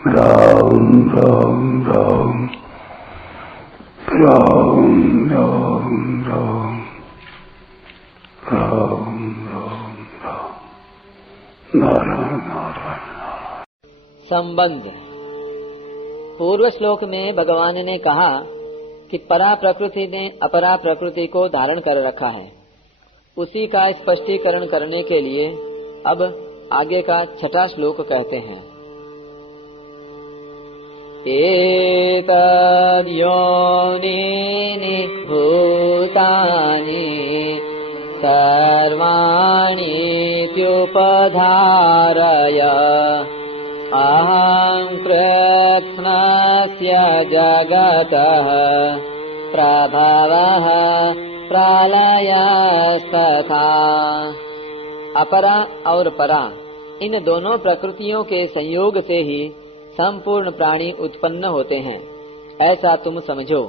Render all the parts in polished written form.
राम राम राम राम राम राम राम राम राम नारायण नारायण। संबंध। पूर्व श्लोक में भगवान ने कहा कि परा प्रकृति ने अपरा प्रकृति को धारण कर रखा है। उसी का स्पष्टीकरण करने के लिए अब आगे का छठा श्लोक कहते हैं। एतद् योनिनि भूतानि सर्वाणीत्युपधारय अहं कृत्स्नस्य जगतः प्रभवः प्रलयस्तथा। अपरा और परा इन दोनों प्रकृतियों के संयोग से ही संपूर्ण प्राणी उत्पन्न होते हैं, ऐसा तुम समझो।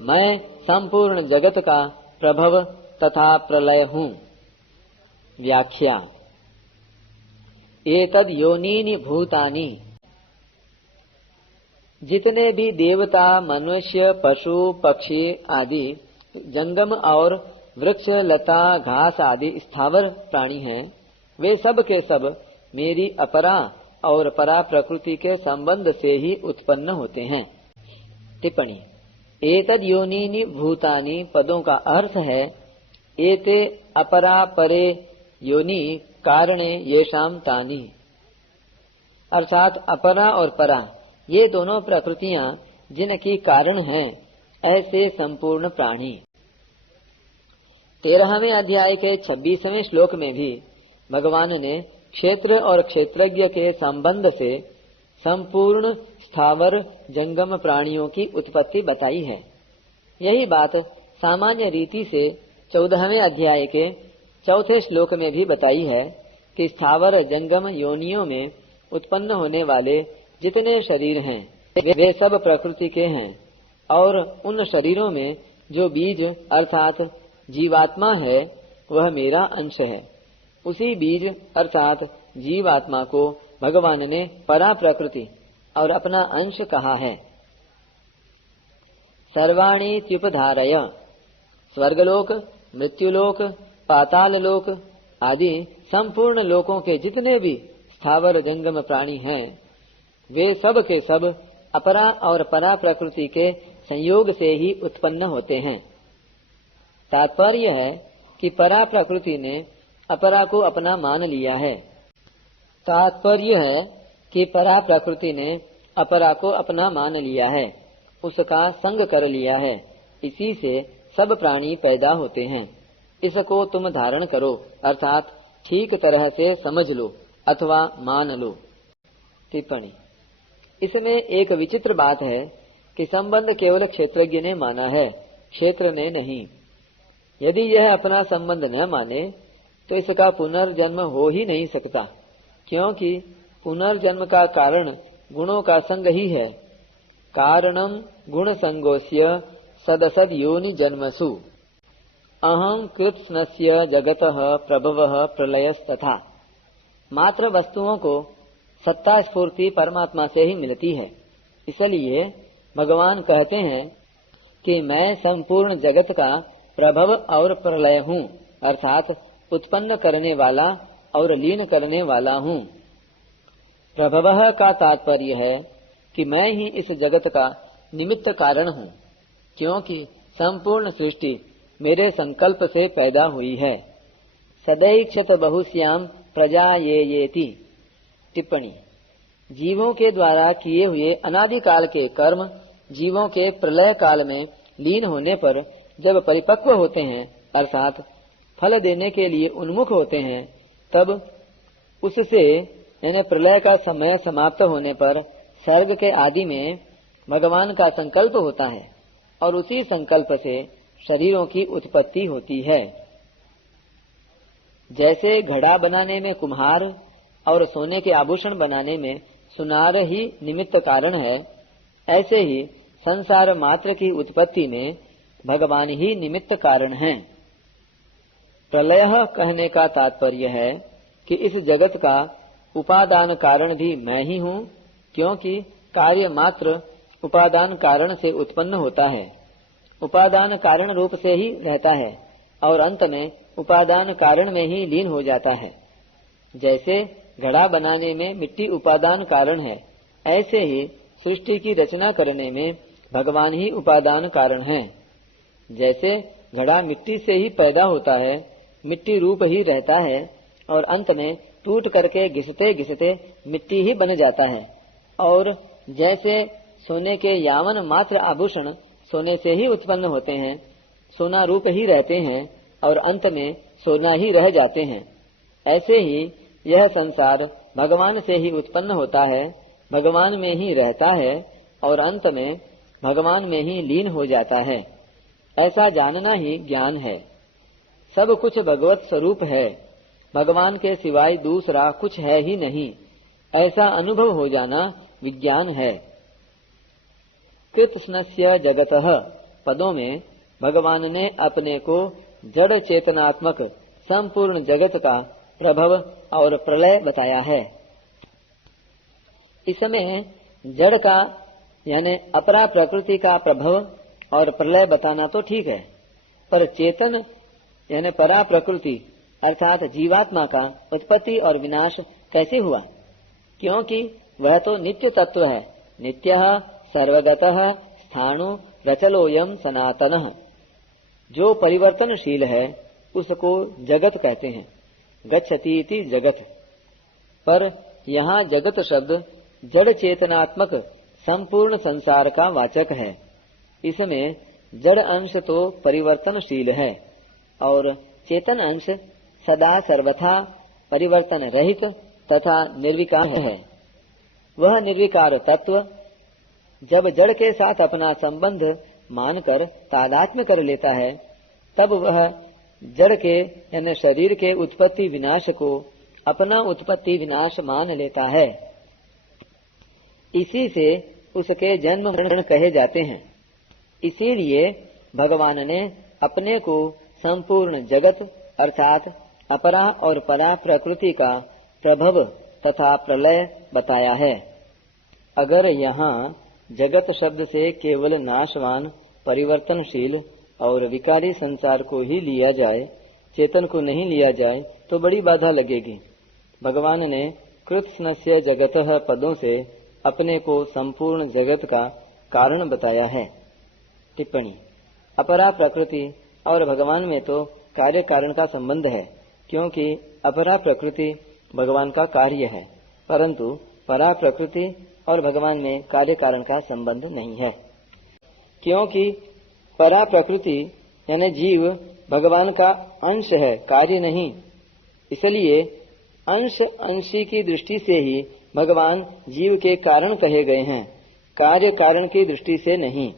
मैं संपूर्ण जगत का प्रभव तथा प्रलय हूँ। व्याख्या। एतद् योनीनि भूतानि, जितने भी देवता, मनुष्य, पशु, पक्षी आदि जंगम और वृक्ष, लता, घास आदि स्थावर प्राणी हैं, वे सब के सब मेरी अपरा और परा प्रकृति के संबंध से ही उत्पन्न होते हैं। टिप्पणी। एतद् योनीनि भूतानि पदों का अर्थ है एते अपरा परे योनि कारणे येषाम तानि, अर्थात अपरा और परा ये दोनों प्रकृतियां जिनकी कारण हैं, ऐसे संपूर्ण प्राणी। 13वें अध्याय के 26वें श्लोक में भी भगवान ने क्षेत्र और क्षेत्रज्ञ के संबंध से संपूर्ण स्थावर जंगम प्राणियों की उत्पत्ति बताई है। यही बात सामान्य रीति से 14वें अध्याय के 4थे श्लोक में भी बताई है कि स्थावर जंगम योनियों में उत्पन्न होने वाले जितने शरीर हैं वे सब प्रकृति के हैं, और उन शरीरों में जो बीज अर्थात जीवात्मा है वह मेरा अंश है। उसी बीज अर्थात जीवात्मा को भगवान ने परा प्रकृति और अपना अंश कहा है। सर्वाणि त्युपधारय, स्वर्गलोक, मृत्युलोक, पाताल लोक आदि संपूर्ण लोकों के जितने भी स्थावर जंगम प्राणी हैं, वे सब के सब अपरा और परा प्रकृति के संयोग से ही उत्पन्न होते हैं। तात्पर्य है कि परा प्रकृति ने अपरा को अपना मान लिया है। तात्पर्य है कि परा प्रकृति ने अपरा को अपना मान लिया है, उसका संग कर लिया है। इसी से सब प्राणी पैदा होते हैं। इसको तुम धारण करो, अर्थात ठीक तरह से समझ लो अथवा मान लो। टिप्पणी। इसमें एक विचित्र बात है कि संबंध केवल क्षेत्रज्ञ ने माना है, क्षेत्र ने नहीं। यदि यह अपना संबंध न माने तो इसका पुनर्जन्म हो ही नहीं सकता, क्योंकि पुनर्जन्म का कारण गुणों का संग ही है। कारणम गुण संगोस्य सदसद योनि जन्मसु अहं कृत्स्नस्य जगतः प्रभवः प्रलयस्तथा। मात्र वस्तुओं को सत्ता स्फूर्ति परमात्मा से ही मिलती है। इसलिए भगवान कहते हैं कि मैं संपूर्ण जगत का प्रभव और प्रलय हूँ, अर्थात उत्पन्न करने वाला और लीन करने वाला हूँ। प्रभवः का तात्पर्य है कि मैं ही इस जगत का निमित्त कारण हूँ, क्योंकि संपूर्ण सृष्टि मेरे संकल्प से पैदा हुई है। सदैक्षत बहुश्याम प्रजा येति। टिप्पणी। जीवों के द्वारा किए हुए अनादिकाल के कर्म जीवों के प्रलय काल में लीन होने पर जब परिपक्व होते हैं, अर्थात फल देने के लिए उन्मुख होते हैं, तब उससे यानी प्रलय का समय समाप्त होने पर सर्ग के आदि में भगवान का संकल्प होता है, और उसी संकल्प से शरीरों की उत्पत्ति होती है। जैसे घड़ा बनाने में कुम्हार और सोने के आभूषण बनाने में सुनार ही निमित्त कारण है, ऐसे ही संसार मात्र की उत्पत्ति में भगवान ही निमित्त कारण हैं। प्रलय कहने का तात्पर्य है कि इस जगत का उपादान कारण भी मैं ही हूँ क्योंकि कार्य मात्र उपादान कारण से उत्पन्न होता है, उपादान कारण रूप से ही रहता है और अंत में उपादान कारण में ही लीन हो जाता है। जैसे घड़ा बनाने में मिट्टी उपादान कारण है, ऐसे ही सृष्टि की रचना करने में भगवान ही उपादान कारण है। जैसे घड़ा मिट्टी से ही पैदा होता है, मिट्टी रूप ही रहता है और अंत में टूट करके घिसते घिसते मिट्टी ही बन जाता है। और जैसे सोने के यावन मात्र आभूषण सोने से ही उत्पन्न होते हैं, सोना रूप ही रहते हैं और अंत में सोना ही रह जाते हैं, ऐसे ही यह संसार भगवान से ही उत्पन्न होता है, भगवान में ही रहता है और अंत में भगवान में ही लीन हो जाता है। ऐसा जानना ही ज्ञान है। सब कुछ भगवत स्वरूप है, भगवान के सिवाय दूसरा कुछ है ही नहीं, ऐसा अनुभव हो जाना विज्ञान है। कृत्स्नस्य जगतः पदों में भगवान ने अपने को जड़ चेतनात्मक संपूर्ण जगत का प्रभव और प्रलय बताया है। इसमें जड़ का यानी अपरा प्रकृति का प्रभव और प्रलय बताना तो ठीक है, पर चेतन यानी परा प्रकृति अर्थात जीवात्मा का उत्पत्ति और विनाश कैसे हुआ? क्योंकि वह तो नित्य तत्व है, नित्यः सर्वगतः स्थाणु रचलोयम सनातनः। जो परिवर्तनशील है उसको जगत कहते हैं, गच्छति इति जगत। पर यहाँ जगत शब्द जड़ चेतनात्मक संपूर्ण संसार का वाचक है। इसमें जड़ अंश तो परिवर्तनशील है और चेतन अंश सदा सर्वथा परिवर्तन रहित तथा निर्विकार है। वह निर्विकार तत्व जब जड़ के साथ अपना संबंध मानकर तादात्म्य कर लेता है, तब वह जड़ के यानी शरीर के उत्पत्ति विनाश को अपना उत्पत्ति विनाश मान लेता है। इसी से उसके जन्म मरण कहे जाते हैं। इसीलिए भगवान ने अपने को संपूर्ण जगत अर्थात अपरा और परा प्रकृति का प्रभव तथा प्रलय बताया है। अगर यहाँ जगत शब्द से केवल नाशवान, परिवर्तनशील और विकारी संसार को ही लिया जाए, चेतन को नहीं लिया जाए, तो बड़ी बाधा लगेगी। भगवान ने कृत्स्नस्य जगतः पदों से अपने को संपूर्ण जगत का कारण बताया है। टिप्पणी: अपरा प्रकृति और भगवान में तो कार्य कारण का संबंध है, क्योंकि अपरा प्रकृति भगवान का कार्य है, परंतु परा प्रकृति और भगवान में कार्य कारण का संबंध नहीं है। क्योंकि परा प्रकृति यानी जीव भगवान का अंश है, कार्य नहीं। इसलिए अंश अंशी की दृष्टि से ही भगवान जीव के कारण कहे गए हैं, कार्य कारण की दृष्टि से नहीं।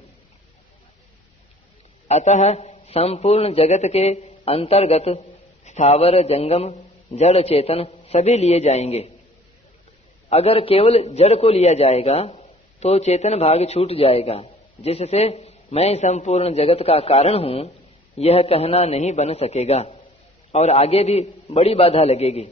अतः संपूर्ण जगत के अंतर्गत स्थावर जंगम जड़ चेतन सभी लिए जाएंगे। अगर केवल जड़ को लिया जाएगा तो चेतन भाग छूट जाएगा, जिससे मैं संपूर्ण जगत का कारण हूँ यह कहना नहीं बन सकेगा और आगे भी बड़ी बाधा लगेगी।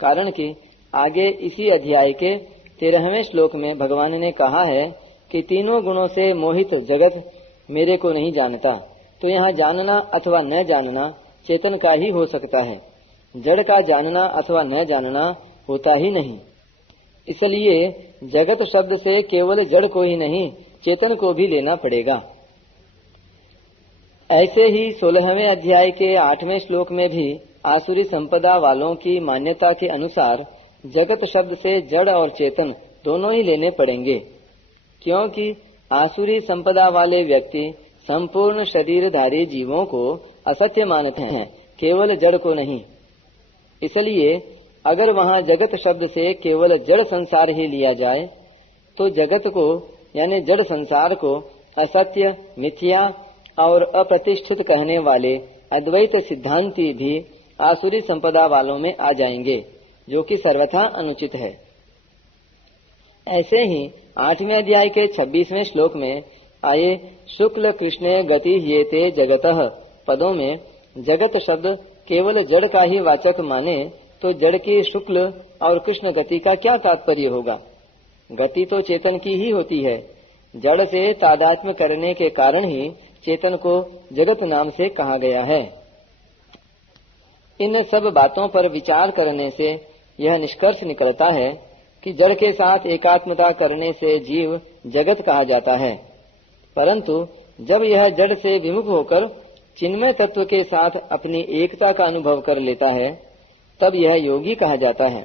कारण कि आगे इसी अध्याय के 13वें श्लोक में भगवान ने कहा है कि तीनों गुणों से मोहित जगत मेरे को नहीं जानता। तो यहाँ जानना अथवा न जानना चेतन का ही हो सकता है, जड़ का जानना अथवा न जानना होता ही नहीं। इसलिए जगत शब्द से केवल जड़ को ही नहीं, चेतन को भी लेना पड़ेगा। ऐसे ही 16वें अध्याय के 8वें श्लोक में भी आसुरी संपदा वालों की मान्यता के अनुसार जगत शब्द से जड़ और चेतन दोनों ही लेने पड़ेंगे, क्योंकि आसुरी संपदा वाले व्यक्ति संपूर्ण शरीरधारी जीवों को असत्य मानते हैं, केवल जड़ को नहीं। इसलिए अगर वहाँ जगत शब्द से केवल जड़ संसार ही लिया जाए तो जगत को यानी जड़ संसार को असत्य, मिथ्या और अप्रतिष्ठित कहने वाले अद्वैत सिद्धांती भी आसुरी संपदा वालों में आ जाएंगे, जो कि सर्वथा अनुचित है। ऐसे ही 8वें अध्याय के 26वें श्लोक में आए शुक्ल कृष्ण गति येते जगतः पदों में जगत शब्द केवल जड़ का ही वाचक माने तो जड़ की शुक्ल और कृष्ण गति का क्या तात्पर्य होगा? गति तो चेतन की ही होती है। जड़ से तादात्म्य करने के कारण ही चेतन को जगत नाम से कहा गया है। इन सब बातों पर विचार करने से यह निष्कर्ष निकलता है कि जड़ के साथ एकात्मता करने से जीव जगत कहा जाता है, परंतु जब यह जड़ से विमुख होकर चिन्मय तत्व के साथ अपनी एकता का अनुभव कर लेता है, तब यह योगी कहा जाता है,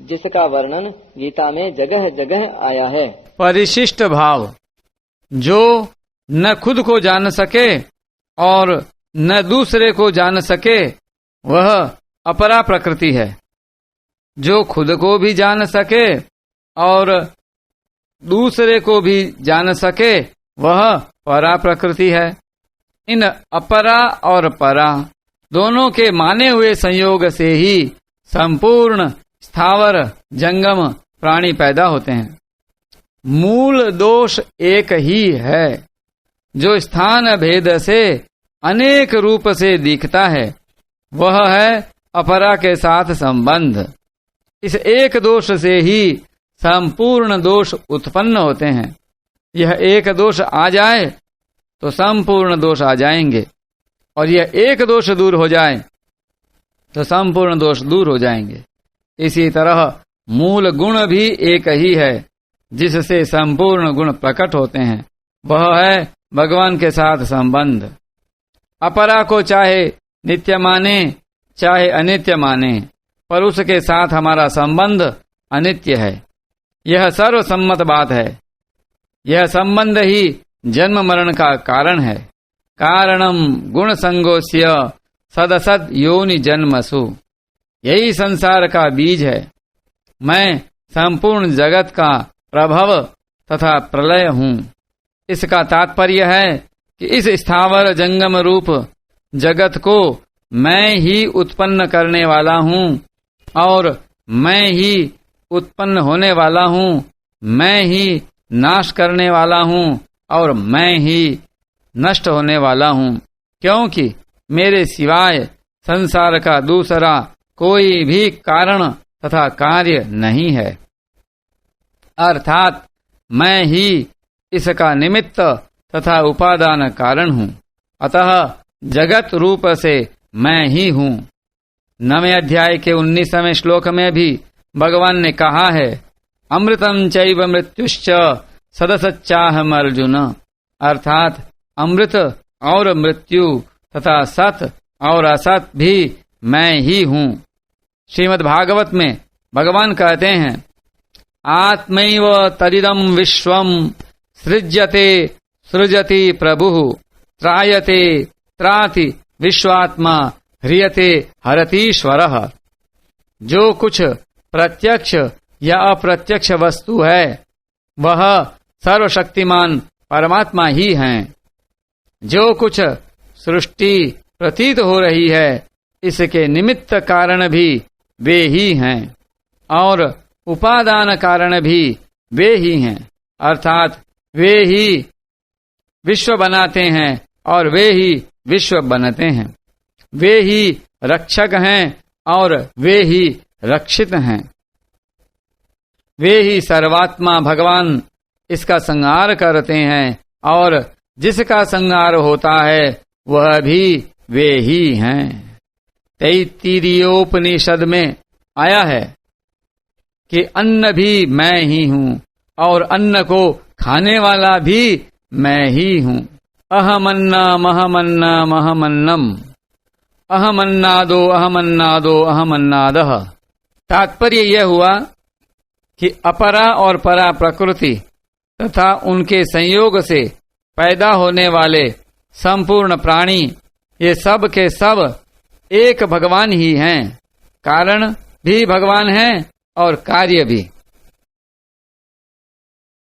जिसका वर्णन गीता में जगह जगह आया है। परिशिष्ट भाव, जो न खुद को जान सके और न दूसरे को जान सके, वह अपरा प्रकृति है। जो खुद को भी जान सके और दूसरे को भी जान सके, वह परा प्रकृति है। इन अपरा और परा दोनों के माने हुए संयोग से ही संपूर्ण स्थावर जंगम प्राणी पैदा होते हैं। मूल दोष एक ही है, जो स्थान भेद से अनेक रूप से दिखता है, वह है अपरा के साथ संबंध। इस एक दोष से ही संपूर्ण दोष उत्पन्न होते हैं। यह एक दोष आ जाए तो संपूर्ण दोष आ जाएंगे, और यह एक दोष दूर हो जाए तो संपूर्ण दोष दूर हो जाएंगे। इसी तरह मूल गुण भी एक ही है, जिससे संपूर्ण गुण प्रकट होते हैं, वह है भगवान के साथ संबंध। अपरा को चाहे नित्य माने चाहे अनित्य माने, पर उसके साथ हमारा संबंध अनित्य है। यह सर्वसम्मत बात है। यह संबंध ही जन्म मरण का कारण है। कारणम गुण संगोस्य सदसद योनि जन्मसु। यही संसार का बीज है। मैं संपूर्ण जगत का प्रभव तथा प्रलय हूँ। इसका तात्पर्य है कि इस स्थावर जंगम रूप जगत को मैं ही उत्पन्न करने वाला हूँ, और मैं ही उत्पन्न होने वाला हूँ, मैं ही नाश करने वाला हूँ, और मैं ही नष्ट होने वाला हूँ, क्योंकि मेरे सिवाय संसार का दूसरा कोई भी कारण तथा कार्य नहीं है। अर्थात मैं ही इसका निमित्त तथा उपादान कारण हूँ। अतः जगत रूप से मैं ही हूँ। 9वें अध्याय के 19वें श्लोक में भी भगवान ने कहा है, अमृतम चैव मृत्युश्च सदसच्चाहम अर्जुन। अर्थात अमृत और मृत्यु तथा सत और असत भी मैं ही हूँ। श्रीमद् भागवत में भगवान कहते हैं, आत्मैव तदिदं विश्वम सृज्यते सृजति प्रभुः त्रायते त्राति विश्वात्मा ह्रियते हरतीश्वरः। जो कुछ प्रत्यक्ष या अप्रत्यक्ष वस्तु है, वह सर्वशक्तिमान परमात्मा ही हैं। जो कुछ सृष्टि प्रतीत हो रही है, इसके निमित्त कारण भी वे ही हैं, और उपादान कारण भी वे ही हैं। अर्थात वे ही विश्व बनाते हैं और वे ही विश्व बनते हैं। वे ही रक्षक हैं और वे ही रक्षित हैं। वे ही सर्वात्मा भगवान इसका संहार करते हैं, और जिसका संहार होता है वह भी वे ही हैं। तैत्तिरीयोपनिषद में आया है कि अन्न भी मैं ही हूँ, और अन्न को खाने वाला भी मैं ही हूँ। अहमन्नम अहमन्नम अहमन्नम अहमन्नादो अहमन्नादो अहमन्नादः। तात्पर्य यह हुआ कि अपरा और परा प्रकृति तथा उनके संयोग से पैदा होने वाले संपूर्ण प्राणी, ये सब के सब एक भगवान ही हैं। कारण भी भगवान हैं और कार्य भी।